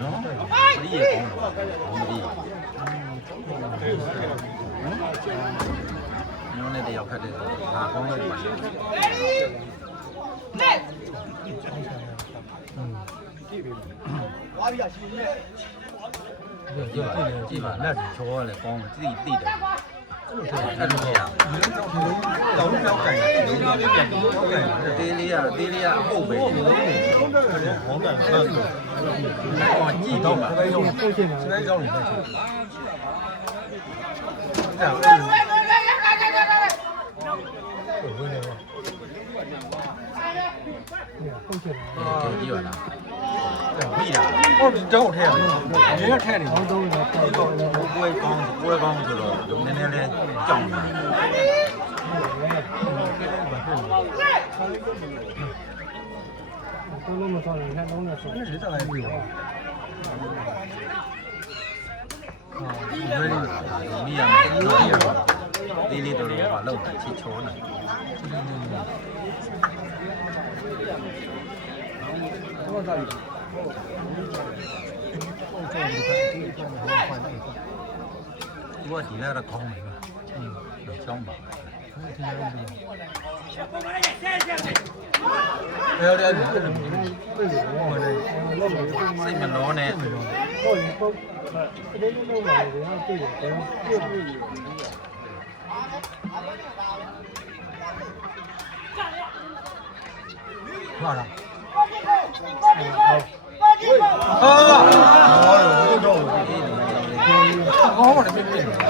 နော်ဒီရေကောင်းတယ်ညောင်းနဲ့တယောက်ခတ်တယ်ဟာကောင်းလိုက်ပါကြည့်ပါလက်ချောလဲကောင်းတယ်တိတယ်အဲ့လိုရတောင်းပြောင်းကြိုင်တေးလေးအပုတ်ပဲဟောတယ်ဟုတ်ကြည့်တော့ပါစနေကြောင်းနေတယ်ကြည့်ရလားမိတာဟုတ်ဒီတော့ထဲရနေရထဲနေတော့ပွဲကောင်းဆိုတော့နည်းနည်းလေးကြောင်တာ都那么少人，看都那少。那谁上来没有？米呀，哩哩都是把肉去敲呢。多少里？我底下的空没了，有香吧？ဘယ်လိုလဲစိတ်မလောနဲ့ဟုတ်ရင်ပုတ်ဒီလိုလုပ်လာတယ်ဟာတွေ့တယ်ပြုတ်ဟာလား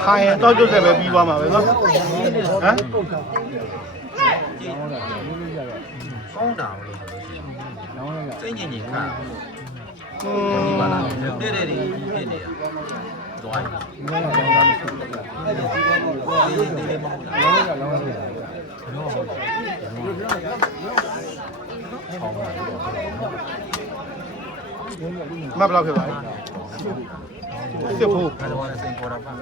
ခိုင်ရင်တော့ကျုပ်ဆက်ပဲပြီးသွားမှာပဲနော်ဟမ်ကောင်းတာလို့ဆိုလို့စိတ်ညင်ညင်ခါဒီပါလားတဲ့တဲ့ဒီဖြစ်နေတာသွားတယ်ဒီမဟုတ်လားမဘယ်လောက်ဖြစ်ပါလဲစစ်ဖို့ဘယ်လိုလဲစိတ်ပေါ်တာပါ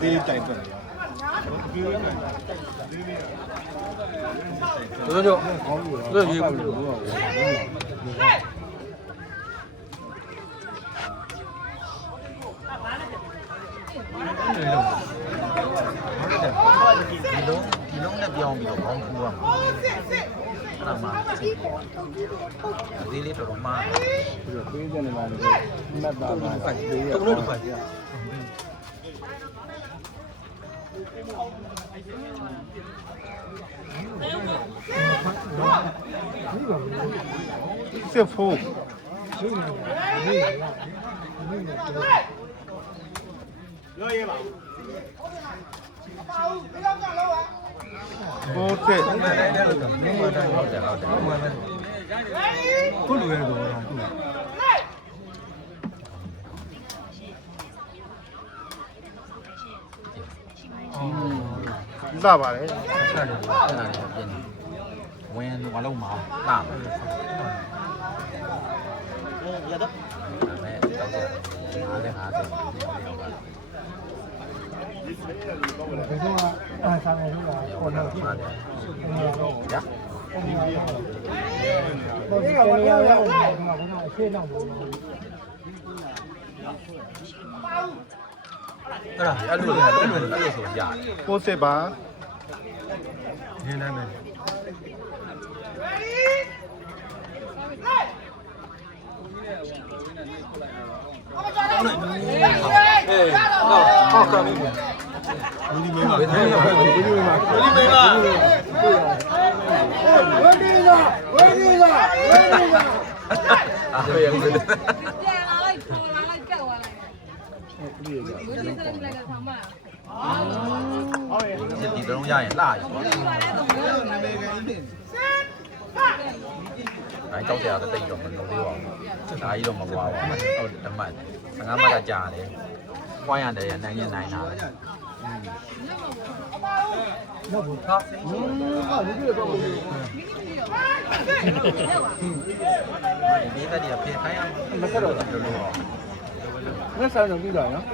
ဒီတိုင်တော့တို့ရေးဘူးလို့ဒီလုံးနဲ့ပြောင်းပြီးတော့ခေါင်းကူရမှာအဲ့ဒါမှဒီလေးတော့မှာပေးကြနေပါလေမှတ်ပါပါတုံးလို့တစ်ဖက်စစ်ဖို့ရောရဲပါဘိုးစစ်ဟုတ်တယ်ခုလိုရဲတော့လာပါတယ်ဝင်ဝါလုံးမှာလာမယ်ရတော့အဲ့တော့50ဘယ်တော့အားစားနေလို့လားပေါ်တော့ပါတယ်ရတော့ဒီကောင်ရရအောင်ဒီမှာကအရှင်းတော့ဘူးအဲ့လိုဆိုရတယ်ကိုစစ်ပါရင်းနိုင်မယ်ဟောကမင်းဝီဒီမင်းပါဝီဒီမင်းပါဝီဒီမင်းပါဝေဒီလာအားရရတယ်ပြန်လာလိုက်ပေါ်လာလိုက်ကြောက်သွားလိုက်ဝီဒီစလိုက်လိုက်တာဆောင်မလားဒီတုံးရရင်လှရပါအဲ့ကြောက်ကြရတဲ့တိတ်တော့မလုံးသေးပါဘူးဒါကြီးတော့မကွာပါဘူးဟုတ်တမတ်15မှတ်ကကြာတယ်ပွားရတယ်ရနိုင်ရင်နိုင်တာပဲဟုတ်ဘူးဟာဟာဒီလိုတော့ဒီတက်ရဖေးခိုင်းရမဆက်တော့လို့ လက်ဆိုင်တော့ပြီးတာနော်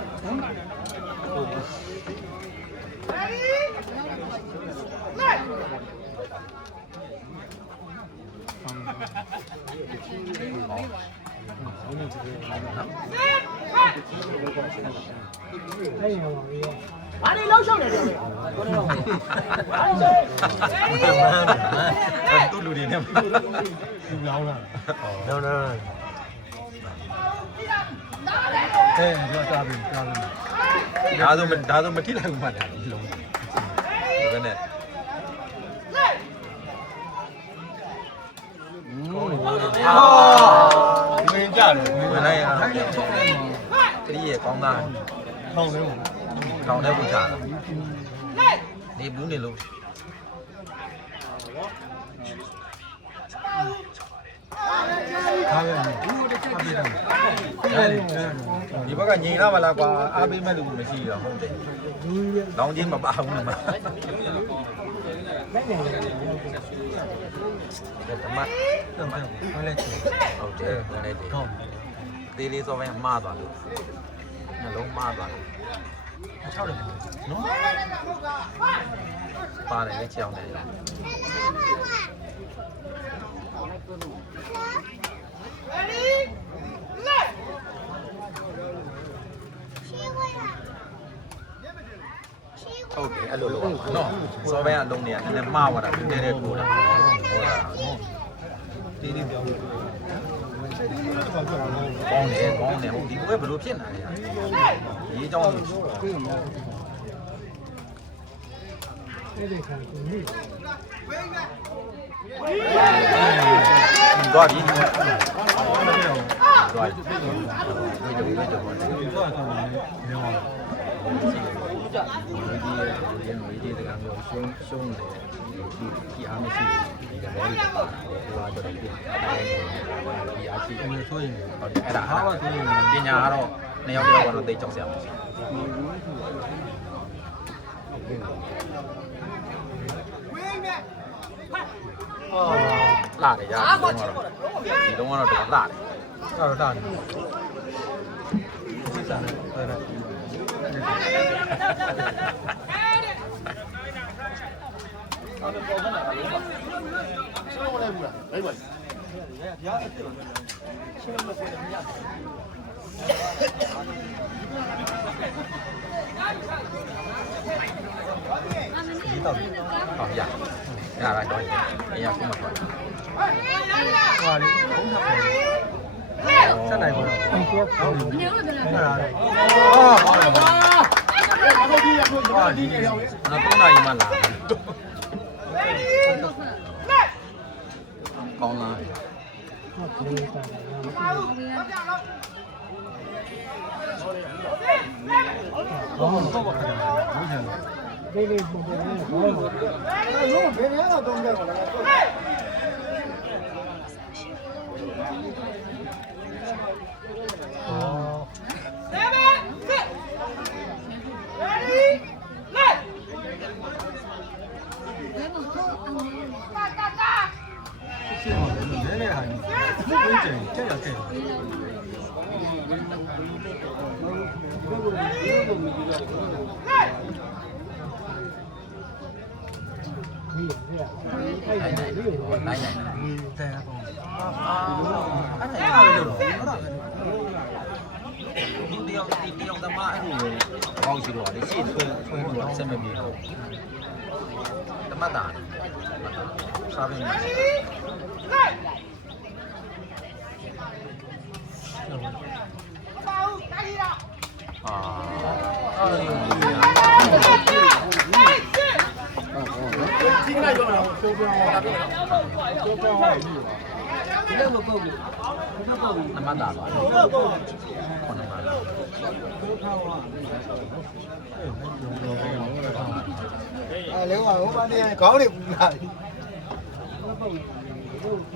အဲ့ရောပါပြီးတော့ ဘာတွေလောက်ရှောက်နေတယ်လဲကိုနေတော့ဘာလို့လဲ သူ့လူတွေနဲ့ လူလောင်းလာနော်နော်ပြောတာပြီတာပြီ ဒါဆိုမထိလိုက်ဘူးမှလည်းဒီလုံးဒီကနေ့ဝင်ကြတယ် ဝင်လိုက်ရတတိယကောင်းသား ထောင်းတယ်ပေါ့ ထောင်ထဲပူချတာနေဘူးနေလို့ထားရတယ်ဘူးတစ်ချက်ပြတယ်ဒီဘက်ကငြိမ်လာပါလားကွာအားပေးမဲ့လူမရှိတော့ဟုတ်တယ် ဘူးရ လောင်းချင်းမပါဘူးနဲ့မှာ လက်နေတယ် ဓမ္မ တော့ဘာလဲချင် ဟုတ်တယ်ဟုတ်တယ် တော့ သေးလေးစောပဲမှားသွားလို့နှလုံးမှားသွားလို့ 6တယ်နော် ပါတယ်လေချောင်းတယ်ဟုတ်တယ်အဲ့လိုလို့နော်စောပဲအလုံးတွေကနည်းနည်းမှားသွားတာနည်းနည်းထိုးတာဟုတ်လားဒီဒီပြောလို့ကောင်းတယ်ဟုတ်ဒီကွဲဘယ်လိုဖြစ်နေလဲရေးကြောင်းလို့ အဲ့ဒီခံကိုနိ သွားပြီသွားပြီတွေ့ကြပါလေ တော့တော့ရော ဒီတကယ်မျိုးရှုံးတယ်ဒီအားမရှိဒီကဘောကြီးပါဟိုကတော့ဒီအားရှိ အဲ့လိုဆိုရင် ဟုတ်တယ်အဲ့ဒါ ဟာပါဆိုရင် ပညာကတော့နှစ်ယောက်တစ်ယောက်ကတော့သိကြောက်စရာမရှိလာတယ်ရာဒီတော့တော့တော့လာတယ် တော့တာနေစစ်စားတယ်ပဲ ဒီတော့ဟောရလာတော့အရာkumaတော့ ဟွာလေဘုံထားတယ်ဆက်နိုင်ပါတော့ဟုတ်ပြီ ညောင်းလို့ပြန် ဟုတ် လာ လား ဟာဒီနောက်3နာရီမှလာကောင်းလား ဟုတ်ပြီတာဘောတော့ပါဘူးဒီလေးပုံပုံလေးဘောတော့လုံးဘယ်နေတော့တုံးကြတော့လဲရှင်းပါဘူးနည်းနည်းဟာဘုတ်ကျင်ချက်ရခဲ့နိုင်နိုင်တဲ့ကောင်းအဲ့ဒါရလို့ဒီတယောက်သမားအဲ့လိုကောင်းရှိတော့လေရှေ့ဆွဲတော့ဆက်မပြေဘူးတမတာစားပင်းဒီကနေ့ပြောမှာပြောပြောတာပြော ဒီလိုမပုတ်ဘူးမပုတ်ဘူး နမတာပါခေါင်းမှာ လေဟိုဘာနေခေါင်းတွေပူလာ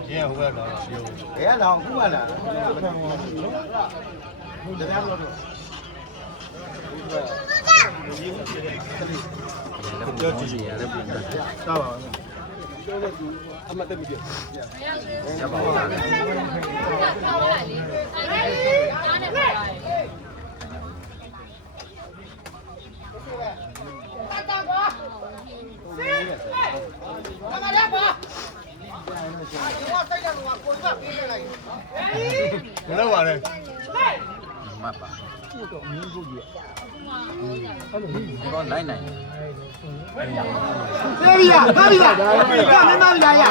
ကျင်းဟိုဘက်တော့ရှိဦးဘယ်ကတော့ခုမှလာတရားလို့တော့ပြောကြည့်ရတယ်ပြန်တာပါပြောလို့သူအမတ်တက်ပြီရပါဘူးလား ထားလိုက်လေအားနဲ့ပါလိုက် မှတ်ပါ တော့မင်းကိုကြီးအဲ့လိုကြီး တော့နိုင်နိုင် ပြေးပြီလားသားပြီလားမင်းသားပြီလားရ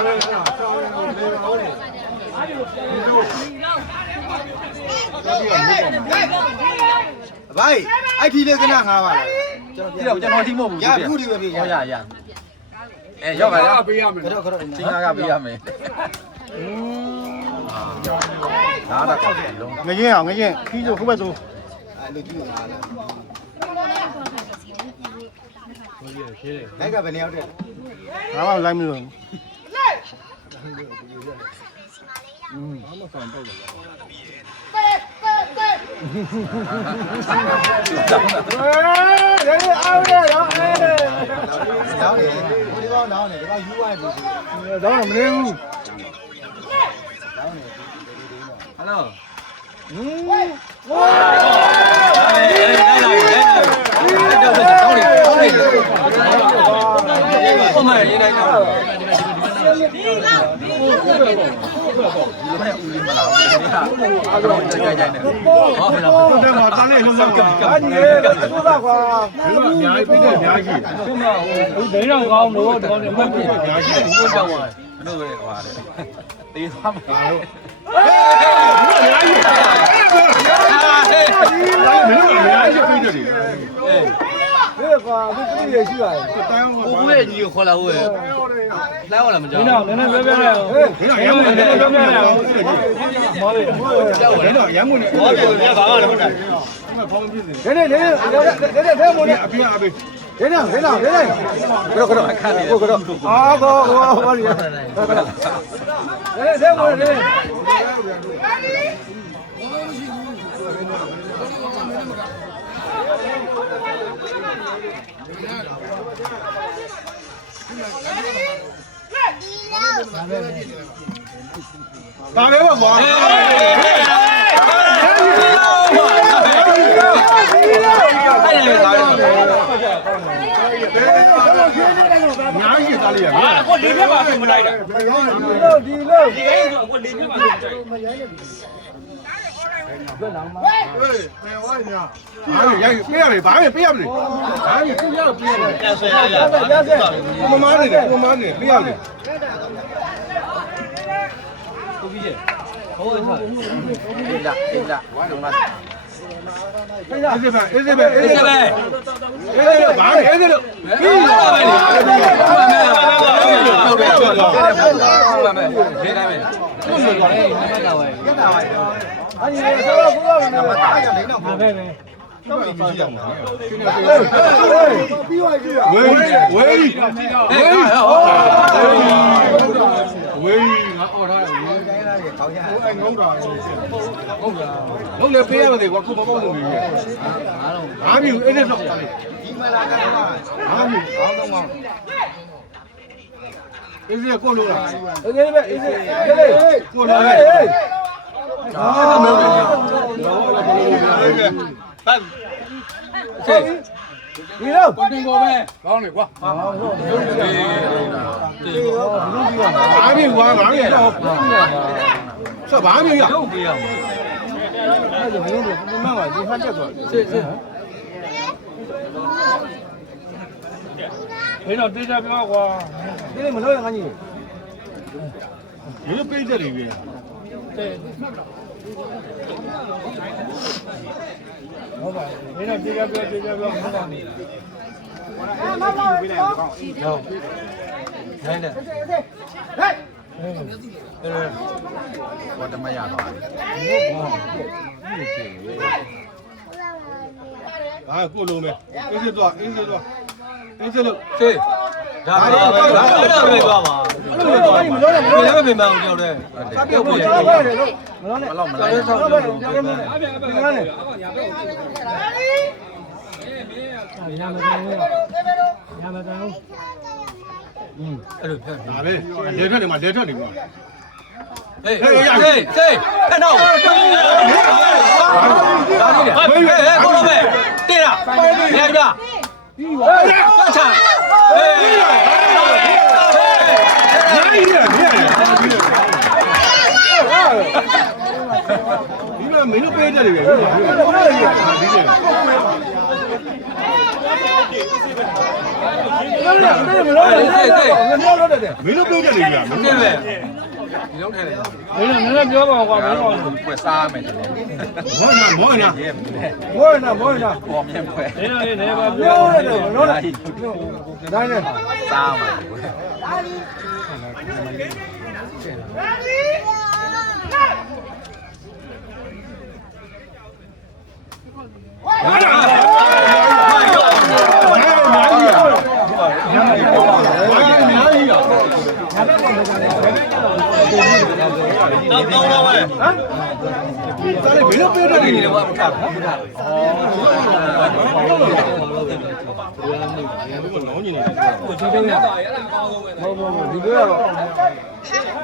ဘိုင်အဲ့ဒီလေးကနငါပါလား ဒီတော့ကျွန်တော်ဒီမဟုတ်ဘူး ရခုဒီပဲပြေးရ ဟောရရောက်ပါလား ပေးရမယ် ကတော့ ချင်းကားကပေးရမယ်ဒါတော့ကောက်တယ်လုံး ငရင်အောင်ငရင်ခီးဆိုခုဘက်ဆိုအဲ့လိုကြည့်ရလားလိုက်ကဘယ်နေရောက်တဲ့ငါမှလိုက်မလို့အောင်ရတော့နောက်တယ်ဒီကောင်နောက်တယ်ဒီကောင်ယူသွားပြီတော့မနေဘူး ဟယ်လို ဟိုမှာရေးလိုက်တော့ဒီလောက်ဒီမဲ့ဦးလေးမလားဦးလေးဟာအဲ့တော့ကြိုက်နေဟောမလား တဲ့မှာတန်းလေးလုံးလုံးကဘာကြီးလဲဆိုတော့ကွာဒီအများကြီးပြည့်အများကြီးဒီမှာဟိုဒိန်းတော်ကောင်းလို့တော့ဒီမှာပြည့်အများကြီး ဘုရားကြောင့်ပါတို့ပဲဟွာတယ်တေးသွားမှာလို့ မင်းတို့အများကြီးပြည့်တယ်ဒီကွာဒီပြည့်ရရှိပါတယ်တိုင်းအောင် ဘိုးရဲ့ညီကိုခေါ်လာဦးရဲ့လှမ်းအောင်လားမကြောက် နည်းနည်းပြောပြရအောင်ဟေးရမ်းမနေပြောပြရအောင်မော်လေးတော့ရမ်းမနေဟောတယ်ပြဘာမှလည်းမတိုက်ဖောင်းပြည့်နေနေဖဲမို့နေအပြအပေးနေကတော့အခါနေကတော့အာကောဟောရီကတော့နေမို့နေဒါပဲကွာညာရှိသားလေးရဟာကိုလေပြတ်ပါဆိုမလိုက်တာဒီလိုဒီကိန်းဆိုကိုလေပြတ်ပါဆိုမတိုက်မရိုင်းနေပြီဘယ်လောက်မှဟေးပြန်ဝိုင်းညာဟာရိုက်ပေးရလေဘာပဲပေးရမလဲဟာကြီးပြရပေးရမယ်ပြန်ဆွဲရမမနေတယ်ပေးရလေကိုကြီးရဲ့ဟိုးထားအေးလာဝါလုံးလားအေးစေပဲဘာလဲအေးစေလို့ပြီးပါပဲလေဟုတ်တယ်ဟုတ်တယ်ဟုတ်တယ်ဒိန်းတိုင်းပဲသူ့လိုတော့လေမတ်တာဝဲရတာဝဲအဲ့ဒီဆောတော့ကိုကလည်းမတားရလိမ့်တော့ပါပဲတော့အကြီးအောင်ပါပြီးသွားပြီဝေးဟေးငါအော်ထားတယ်ဝေးတိုင်းလာတယ်ခေါင်းရဟိုအဲ့ငုံတာဟုတ်လားလုံးလည်းပေးရပါသေးကွာခုမပေါ့လို့နေရဲ့အားပြီအဲ့ဒါတော့ဒီမလာကတော့အားပြီအောင်းတော့ကောင်းအေးစေကိုလို့လားအေးစေပဲအေးစေကိုလို့လေအာမင်းပဲပတ်ဆေးဒီတော့တင်ကိုပဲကောင်းလေကွာအားပြီကွာငါပြီတော့ဆက်ဘာမျိုးရတော့ပေးရမှာအဲ့ဒါမျိုးကမမကဒီဖတ်ချက်သွားဆေးဘယ်တော့တေးကြပြောကွာဒီမလို့ရငါကြီးဒီပေးချက်တွေပဲဟုတ်ပါဘူးမင်းတို့ပြေးပြောဟုတ်ပါဘူးနိုင်တယ်ဘာတမရတော့啊，过路没？一直做，一直做，一直路。对，ဒါပဲပဲသွားပါဘယ်လိုပဲမအောင်ကြောက်တယ်ကြောက်ပြီမလောက်မလိုက်ဆောက်တယ်အဲ့လိုဖြစ်ဒါပဲလေထွက်နေမှာလေထွက်နေမှာဟေးခဏတော့ဒါလေးဟေးကိုလိုပဲတေးတာနေကြပတ်ချာဟေးနိုင်ရ ဒီမှာမင်းတို့ပေးကြတယ်ပဲဒီမင်းတို့ပြောကြတယ်ဗျာမင်းတို့လည်း ဒီလုံးထဲတယ် မင်းလည်းပြောပါကွာမင်းတော့ ကွယ်စားမယ်တယ် မောနာ ရဲမလဲ ဘောနာဘောနာ ပေါ်မြင်ခွဲ နေတော့နေပါပြောရတယ်နော်ဒါနဲ့ စားမှာ တောင်းတော့ပဲဟမ်ဒါလည်းဘယ်လိုပေးတယ်လဲဘာမထားဘူးဒ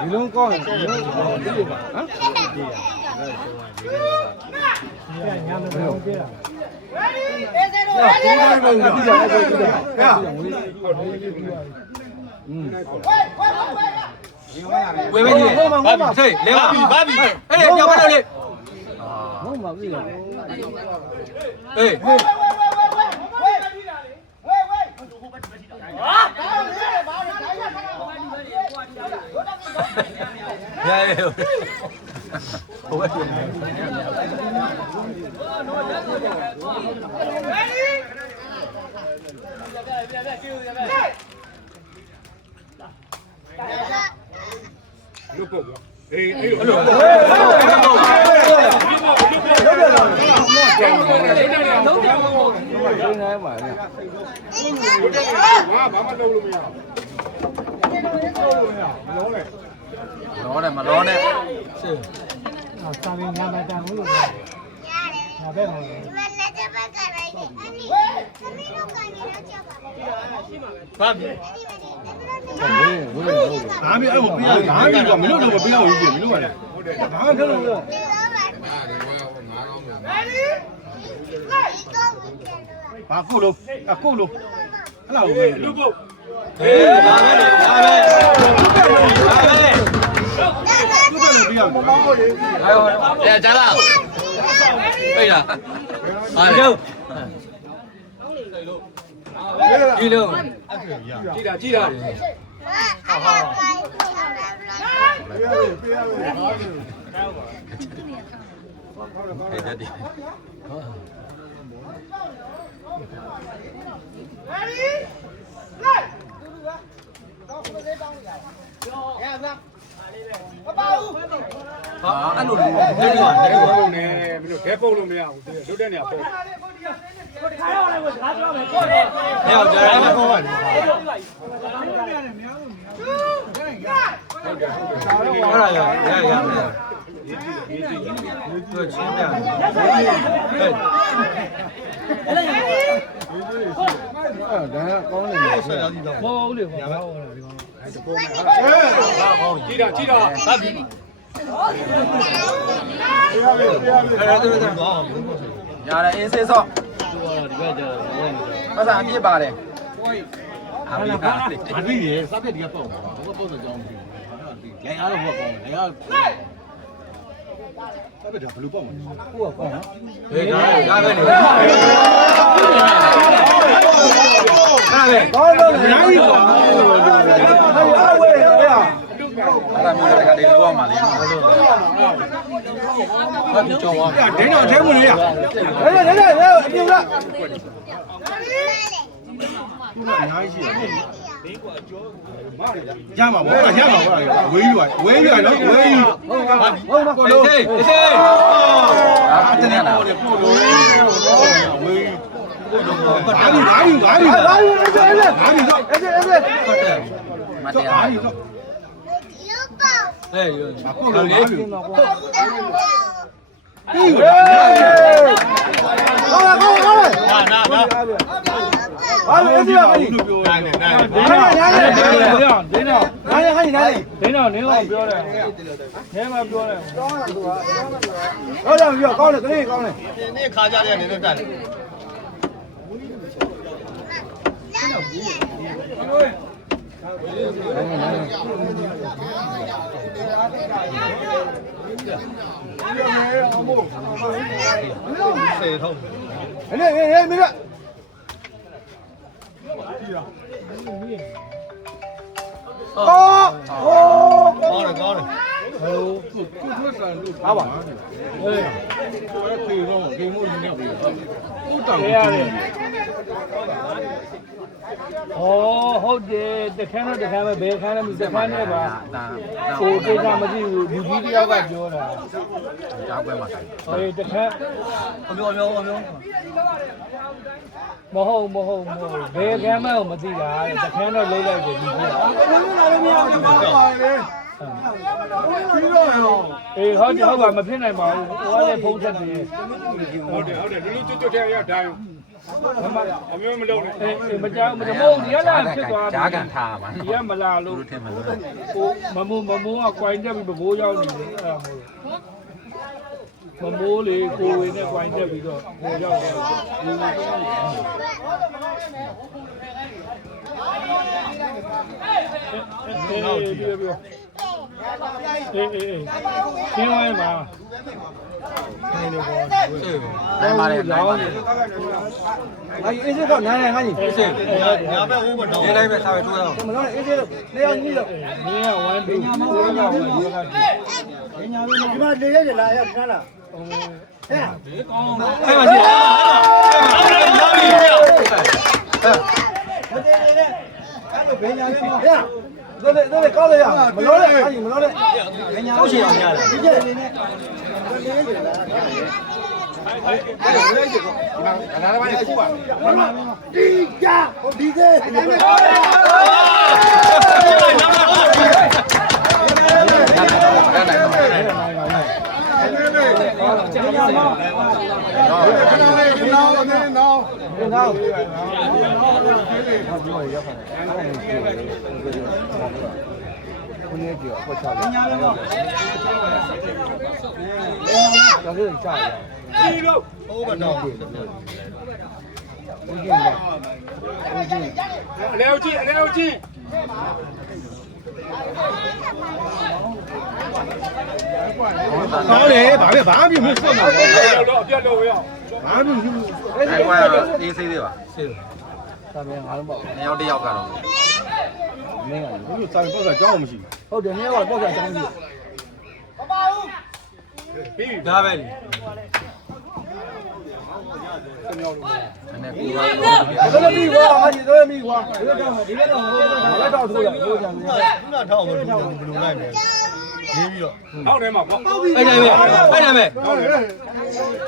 ီလုံးကောင်းတယ်ဒီလုံးဒီပါဟမ်ညာမလို့ပြရဝေးပဲကြီးဘာပြီစိတ်လဲဘာပြီဟေးကြောက်ပါတော့လေ ဟုတ်ပါပြီလား ဟေးရဲဟိုဘက်လုတ်ပေါ့ဗျာအေးအဲ့လို လုံးတယ်ပါလေ ဘာမှလုပ်လို့မရဘူး လောနဲ့မလောနဲ့ စာရင်းညာမတန်ဘူးလို့ဟာပဲဟုတ်တယ် ဘာပြီ ဒါမျိုးအဲ့မပြရဒါမျိုးကမင်းတို့တော့မပြရဘူးကြီးမင်းတို့ကလည်းဟုတ်တယ်ဘာမှလုပ်လို့ရဘာကုလို့အခုလို့ဟလာလို့လူပုတ် ဟေးဒါပဲလေဒါပဲ လူပုတ်လည်းပြရမယ် အဲကြားလားပိတ်လားဟာလေဒီလုံးကြည့်တာကြည့်တာအဲ့ဒါဒီဟာအဲ့လိုလူတက်ကြွတက်ကြွ ပုတ်နေမင်းတို့ခဲပုတ်လို့မရဘူးလွတ်တဲ့နေရာပုတ် ဟဲ့ကြောက်ကြရတယ် ဟုတ်ပါဘူး ဟုတ်လားရမယ်သူချင်းပြဟဲ့ ဒါကောင်းနေတယ်ဆက်ရောက်ကြည့်တော့ဘောဦးလေဘောကြည့်တာကြည့်တာသတ်ပြီ ရတယ်အင်းစေးစော့ပတ်စံအပြစ်ပါတယ်အပြစ်ပါတယ် အတွေ့ရစက်ပြက်ဒီကပေါ့ဘာပုတ်တော့ကြောင်းပြီရိုင်းအားတော့ဟောကောင်းတယ်ရိုင်းအားစက်ပြက်ဒါဘလူပေါ့မှာ ဟုတ်ကောင်းနော် ဟေးဒါပဲလေအဲ့ဒါပဲ ကောင်းလို့ညာကြီးပါဟာဝဲရရ အဲ့ဒါမျိုးတခါတည်းလောက်မှလေဘာဖြစ်ကြောင်းသွား ဒင်းတော့အထဲဝင်လေရ ဒါအပြင်လား သူကအများကြီးရှိတယ်ရမှာပေါ့ရမှာပေါ့ဝေးရွာဝေးရွာနော်ဝေးယူ ဟုတ်ပါကိုလို့ အေးအေးအာတနေ့လား ပို့လို့ဝေးယူဘာ ဘာလို့အဲ့ဒါအဲ့ဒါ ဘာယူတော့ အဲ့ဒါ ဟုတ်တယ်မတရား ဘာယူတော့ ဟဲ့ရော အခုလိုလေပြီး ကောင်း ပါ ကောင်းနာနာ ဘာလို့အဲ့ဒီကအဲ့ဒီ လို့ပြောရတယ်နိုင် ဒင်းတော့နားလေဒင်းတော့နားလေဒင်းတော့နင်းအောင်ပြောတယ်နဲမှာပြောတယ်ဟုတ်တယ်ပြောကောင်းတယ်ကလေးကောင်းတယ် ဒီခါကြတဲ့နေနဲ့တက်တယ် 10ထုံး ဟဲ့ဟဲ့မင်းက ကောင်းတယ်ကောင်းတယ် အားပါ ဟုတ်တယ်တခါတော့တခါပဲဘယ်ခါမှမစခန်းနဲ့ပါဟိုကိစ္စမကြည့်ဘူးလူကြီးတယောက်ကပြောတာ ကြားပွဲမှာဆိုင် ဟေးတခါ အမျိုးအမျိုးအမျိုး မဟုတ်ဘယ်ခါမှမသိတာတခါတော့လုံးလိုက်တယ်လူကြီးအေးဟုတ်ပါမဖြစ်နိုင်ပါဘူးဟိုကလည်းဖုံးချက်တယ် ဟုတ်တယ်လူလူကျွတ်တဲ့ရတိုင်းအမျိုးမလုံးနဲ့ အေးမကြောက်မမို့ဒီကလာဖြစ်သွားပြီ ကြားကန်ထားပါ ဒီကမလာလို့ ထင်မလို့ ဟိုမမိုးကကွိုင်းတက်ပြီးဘိုးရောက်နေတယ်အဲ့ဒါမို့မမိုးလေကိုဝေနဲ့ကွိုင်းတက်ပြီးတော့ဟိုရောက်တယ်ဒီပြောအေးရှင်းဝိုင်းပါနိုင်ပါတယ်နိုင်ပါတယ် အေးစေတော့နိုင်ငါကြီးအေးစေ ညာဘက်ဝိုးမတော့ရေးလိုက်ပဲစားပဲထိုးရအောင် မလို့အေးစေတော့နေအောင်ကြီးတော့နေက1 2 3 4 5 6 7 8 9 ဒီမှာနေရလာရခဏလားဟဲ့ အဲ့မှာရှိတယ် မတင်နေနဲ့အဲ့လိုဘယ်ညာလဲမဟဲ့ တို့ကောက်လိုက်ရမလို့လေအားကြီးမလို့လေ ဘယ်ညာလို့ရှိအောင်ရတယ်ဒီကျနေနဲ့နေရလာဒီကြဒီကေအလဲကြည့်ကောင်းလေဘာပဲဘာမှမဖြစ်မှာ တော့အပြတ်လို့ရ ဘာမှမဖြစ်ဘူး အဲ့ကွာအေးဆေးသေးပါ စေးတာမြန်ငါလုံးပေါ့ နှစ်ယောက်တစ်ယောက်ကတော့ မင်းက ဘူးစာရင်တော့ကြောင်းမရှိ ဟုတ်တယ်မင်းကတော့ကြောက်ကြအောင်ကြီး ပြီး ဒါပဲလေနည်းနည်းကူပါ ဒါလည်းပြီးကွာဟာဒီတော့ပြီးကွာဒီတော့ဒီကတော့ဟိုလက်တော့ထိုးရဟိုကြံနေ ခုနထောက်မလို့ဘယ်လိုလိုက်မလဲရေးပြီးတော့ ဟောက်ထဲမှာပေါ့ အဲ့ဒါပဲအဲ့ဒါပဲ ဟုတ်တယ်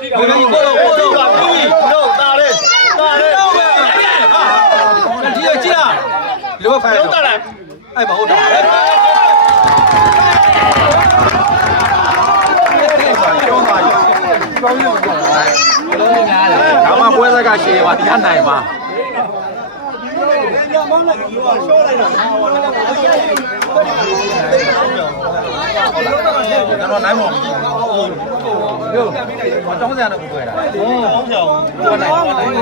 ကြည့် ဘယ်လိုကိုတော့ပါပြီတော့တာလေတော့ပဲဟာဒီကြည့်လားဒီလိုပဲဖိုင်တော့တာလားအဲ့မဟုတ်တာကျောင်းသားကျောင်းရုံကျောင်းဘလုံးများတယ်ဒါမှပွဲစက်ကရှည်ပါဒီကနိုင်ပါကျွန်တော်နိုင်မောင်ကြည့်ဘူးဟုတ်ကျောင်းစရာတော့ကိုတွေ့တာဟုတ်ကျောင်းပြောင်းနိုင်